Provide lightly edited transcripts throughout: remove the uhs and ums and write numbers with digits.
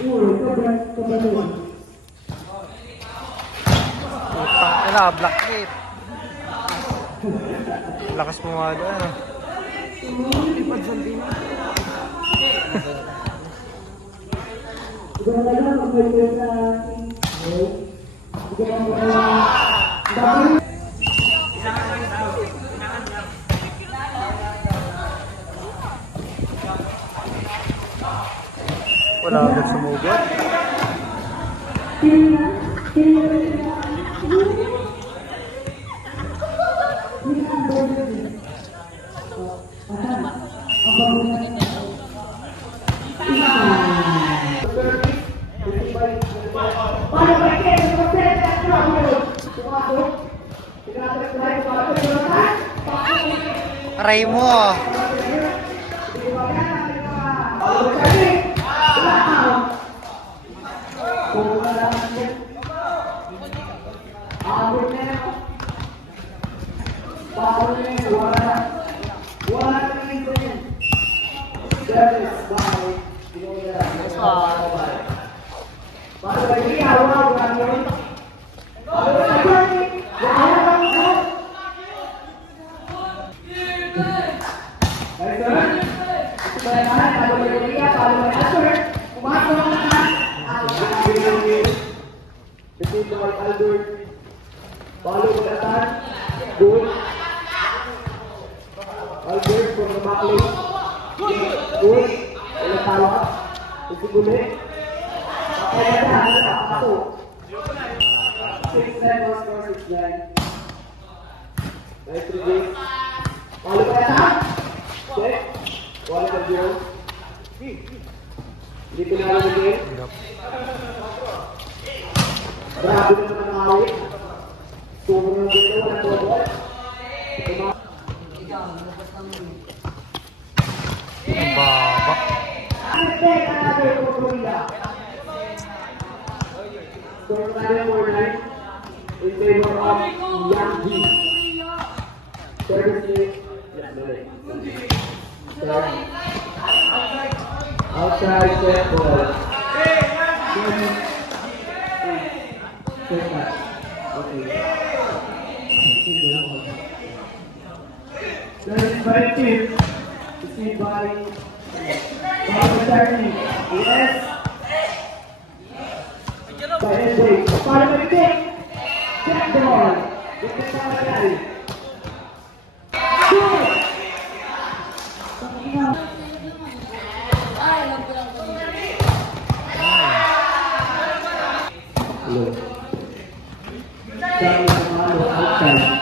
Putang ina, black hit. Lakas mo nga doon. Wala agad sumugot. Aray mo. Follow the attack. Good. Albert from the back lane. Good. Wala tawa. Isiguli. Kaya na. Ako. 6-9 was score 6-9. Nice regain. Follow the attack. Check. Follow the zero. Hindi pinalo the game. Grabe naman ang awit. Sobrang dito na todo. Ang baba. Score tayo 4-9 in favor of Yang Ji. Service outside set ball. Service by Tim. Received by Sarni. Yes. By Hendrik. Para by Dick. Check the ball. Dick the ball. Good. Hello. Outside.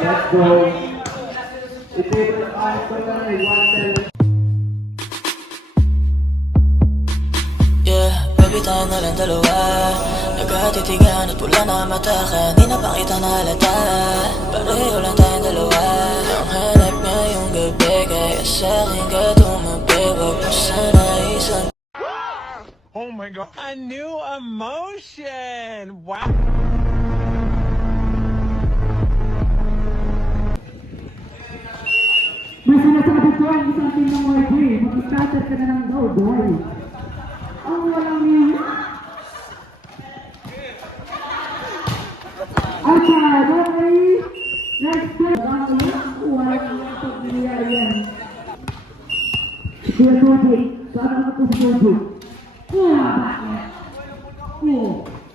Let's go. It is yeah, baby tayo na lang dalawa. Nagkatitigan at wala na mata. Di na pa kita nalata. Pareho lang tayong dalawa. Ang hanap ngayong gabi, kaya sa'kin ka tumabi. Wag mo sana isang oh my God, a new emotion! Wow! May sinasabi ko ang isang team ng YG, mag-starter ka na ng go, boy. Ang walang yun. Outside, okay. Next play. Walang pagliyayan. Kuya Toby, sana ka po si Toby. Bakit?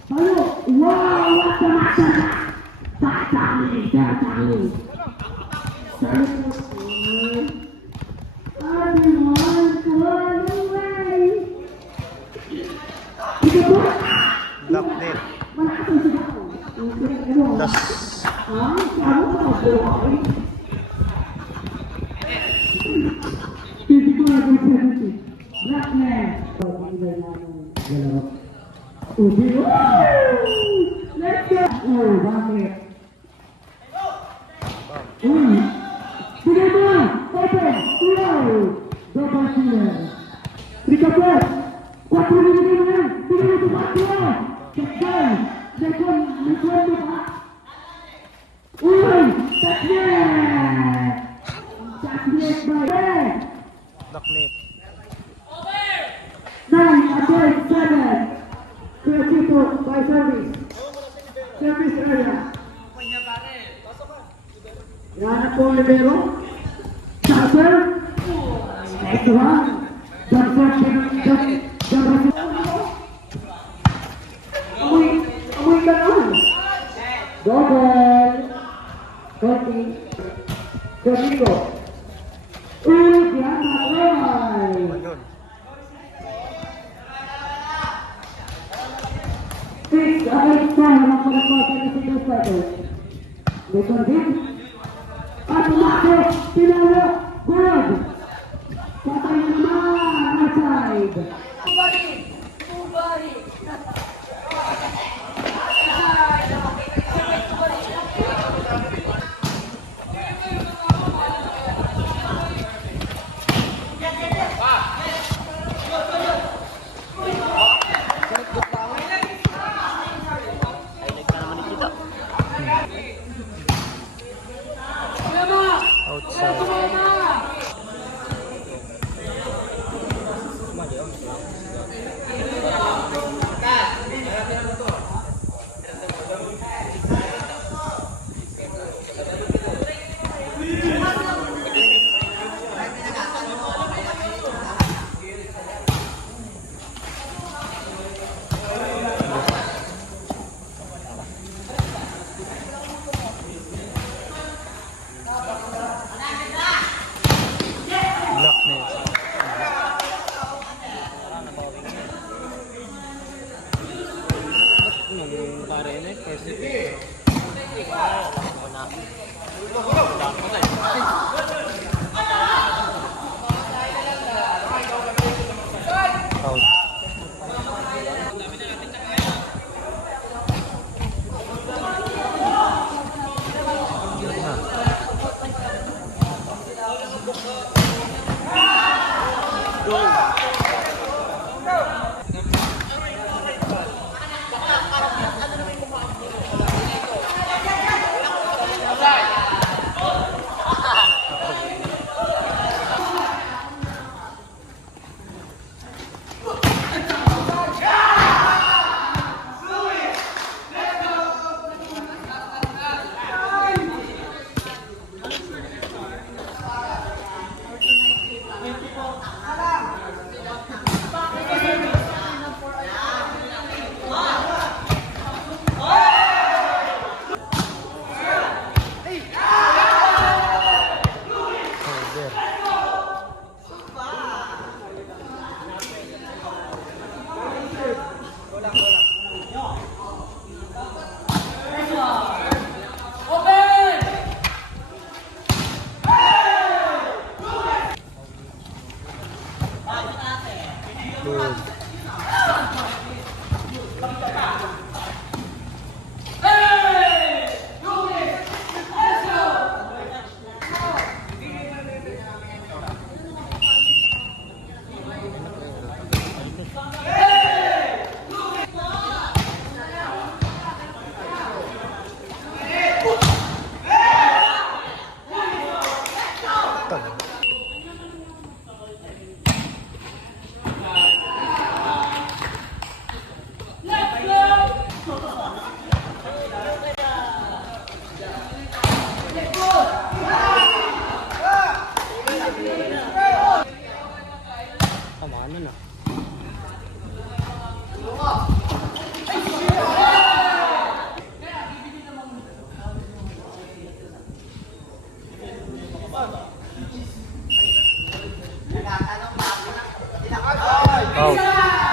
Halo, wow, what the matter? Tatali. Black net. Das. Black net. Let's go. Bakit? Sige mo! Open! Tuloy! Double killer! Ricapet! 4 minutes na yan! Sige mo ito ba? Check-down! Second! May kwento pa! Uy! Touchnet! Touchnet by Red! Black net. 9 against 7. Crescito by service. Service area. Yan ang po ang libero. Johnson. Next one. Johnson. Amoy ka naman. Double. 20. Domingo. Ulit yan. Matay. Ayun. 6 against 5 ang pagkakasa ni Single Fighters. Likod din. At tumakot. Pinalo. Good. Patay na naman. Outside. Outside. Lock na yun. Out. Good. Out.